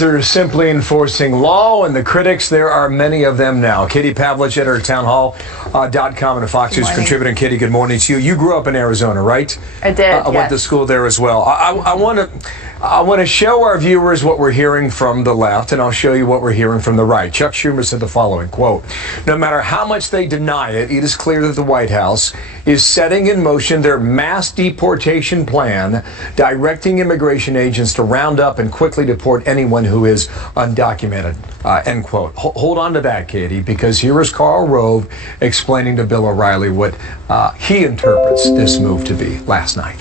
They're simply enforcing law, and the critics, there are many of them now. Katie Pavlich, editor at townhall.com and a Fox News contributor. And Katie, good morning to you. You grew up in Arizona, right? I did, I went to school there as well. I want to show our viewers what we're hearing from the left, and I'll show you what we're hearing from the right. Chuck Schumer said the following, quote, "No matter how much they deny it, it is clear that the White House is setting in motion their mass deportation plan, directing immigration agents to round up and quickly deport anyone who is undocumented," end quote. Hold on to that, Katie, because here is Karl Rove explaining to Bill O'Reilly what he interprets this move to be last night.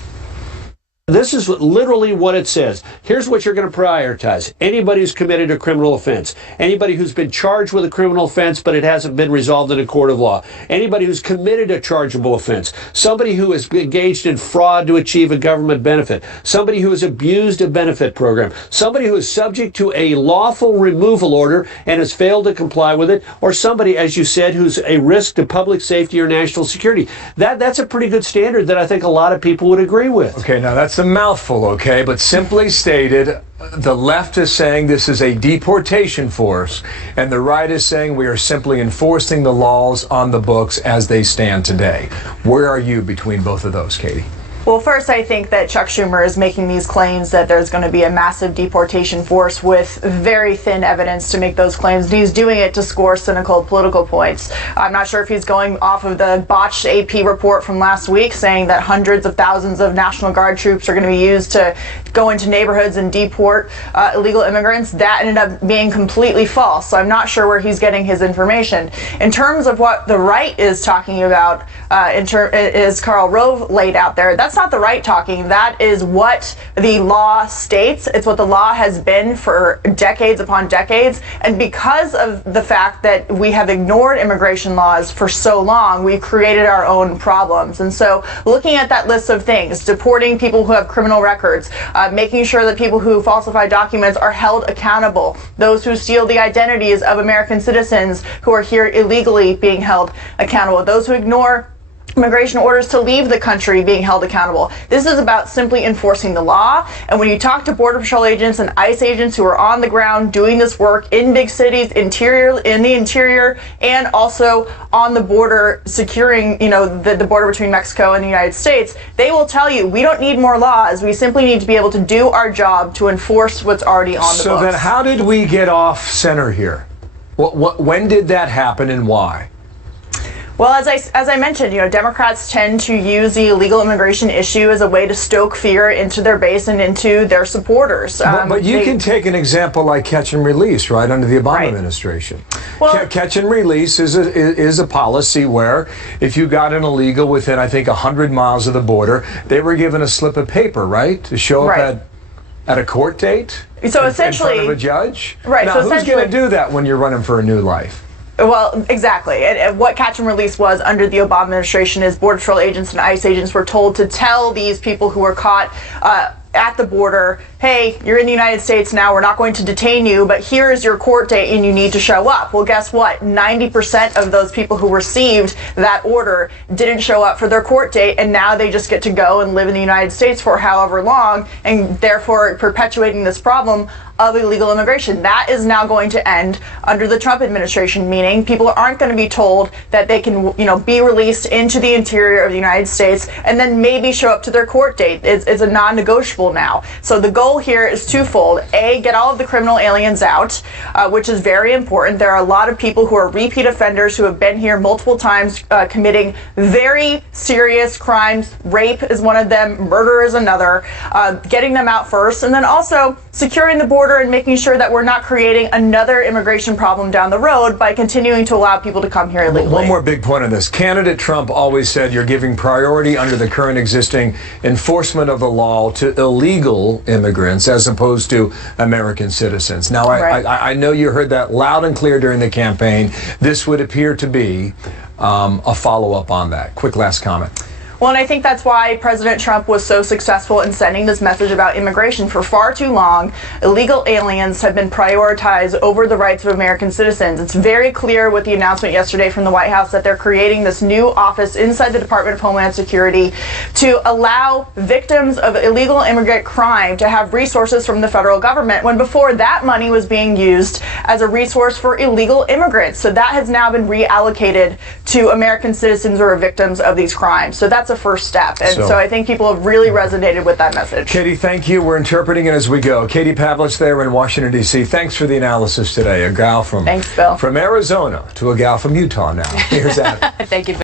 This is literally what it says. Here's what you're going to prioritize. Anybody who's committed a criminal offense. Anybody who's been charged with a criminal offense, but it hasn't been resolved in a court of law. Anybody who's committed a chargeable offense. Somebody who is engaged in fraud to achieve a government benefit. Somebody who has abused a benefit program. Somebody who is subject to a lawful removal order and has failed to comply with it. Or somebody, as you said, who's a risk to public safety or national security. That's a pretty good standard that I think a lot of people would agree with. Okay, now that's a mouthful, okay, but simply stated, the left is saying this is a deportation force, and the right is saying we are simply enforcing the laws on the books as they stand today. Where are you between both of those, Katie? Well, first, I think that Chuck Schumer is making these claims that there's going to be a massive deportation force with very thin evidence to make those claims. And he's doing it to score cynical political points. I'm not sure if he's going off of the botched AP report from last week saying that hundreds of thousands of National Guard troops are going to be used to go into neighborhoods and deport illegal immigrants. That ended up being completely false. So I'm not sure where he's getting his information. In terms of what the right is talking about, is Karl Rove laid out there, that's not the right talking. That is what the law states. It's what the law has been for decades upon decades. And because of the fact that we have ignored immigration laws for so long, we've created our own problems. And so looking at that list of things, deporting people who have criminal records, making sure that people who falsify documents are held accountable, those who steal the identities of American citizens who are here illegally being held accountable, those who ignore immigration orders to leave the country being held accountable. This is about simply enforcing the law. And when you talk to Border Patrol agents and ICE agents who are on the ground doing this work in big cities, in the interior, and also on the border, securing, the border between Mexico and the United States, they will tell you, we don't need more laws. We simply need to be able to do our job to enforce what's already on the books. So then how did we get off center here? When did that happen and why? Well, as I mentioned, Democrats tend to use the illegal immigration issue as a way to stoke fear into their base and into their supporters. But you can take an example like catch and release, right, under the Obama administration. Well, catch and release is a policy where if you got an illegal within, I think, 100 miles of the border, they were given a slip of paper, right, to show up at a court date, so essentially, in front of a judge. Right. Now, so who's going to do that when you're running for a new life? Well, exactly. And what catch and release was under the Obama administration is Border Patrol agents and ICE agents were told to tell these people who were caught at the border, hey, you're in the United States now, we're not going to detain you, but here is your court date and you need to show up. Well, guess what? 90% of those people who received that order didn't show up for their court date, and now they just get to go and live in the United States for however long, and therefore perpetuating this problem of illegal immigration. That is now going to end under the Trump administration, meaning people aren't going to be told that they can, be released into the interior of the United States and then maybe show up to their court date. It's a non-negotiable now. So the goal here is twofold. A, get all of the criminal aliens out, which is very important. There are a lot of people who are repeat offenders who have been here multiple times, committing very serious crimes. Rape is one of them, murder is another. Getting them out first, and then also securing the border and making sure that we're not creating another immigration problem down the road by continuing to allow people to come here illegally. One more big point on this. Candidate Trump always said you're giving priority under the current existing enforcement of the law to illegal immigrants as opposed to American citizens. Now, I know you heard that loud and clear during the campaign. This would appear to be a follow-up on that. Quick last comment. Well, and I think that's why President Trump was so successful in sending this message about immigration. For far too long, illegal aliens have been prioritized over the rights of American citizens. It's very clear with the announcement yesterday from the White House that they're creating this new office inside the Department of Homeland Security to allow victims of illegal immigrant crime to have resources from the federal government, when before that money was being used as a resource for illegal immigrants. So that has now been reallocated to American citizens who are victims of these crimes. So that's a first step. And so I think people have really resonated with that message. Katie, thank you. We're interpreting it as we go. Katie Pavlich there in Washington, D.C. Thanks for the analysis today. A gal from, Thanks, Bill. from Arizona to a gal from Utah now. Here's that. Thank you, Bill.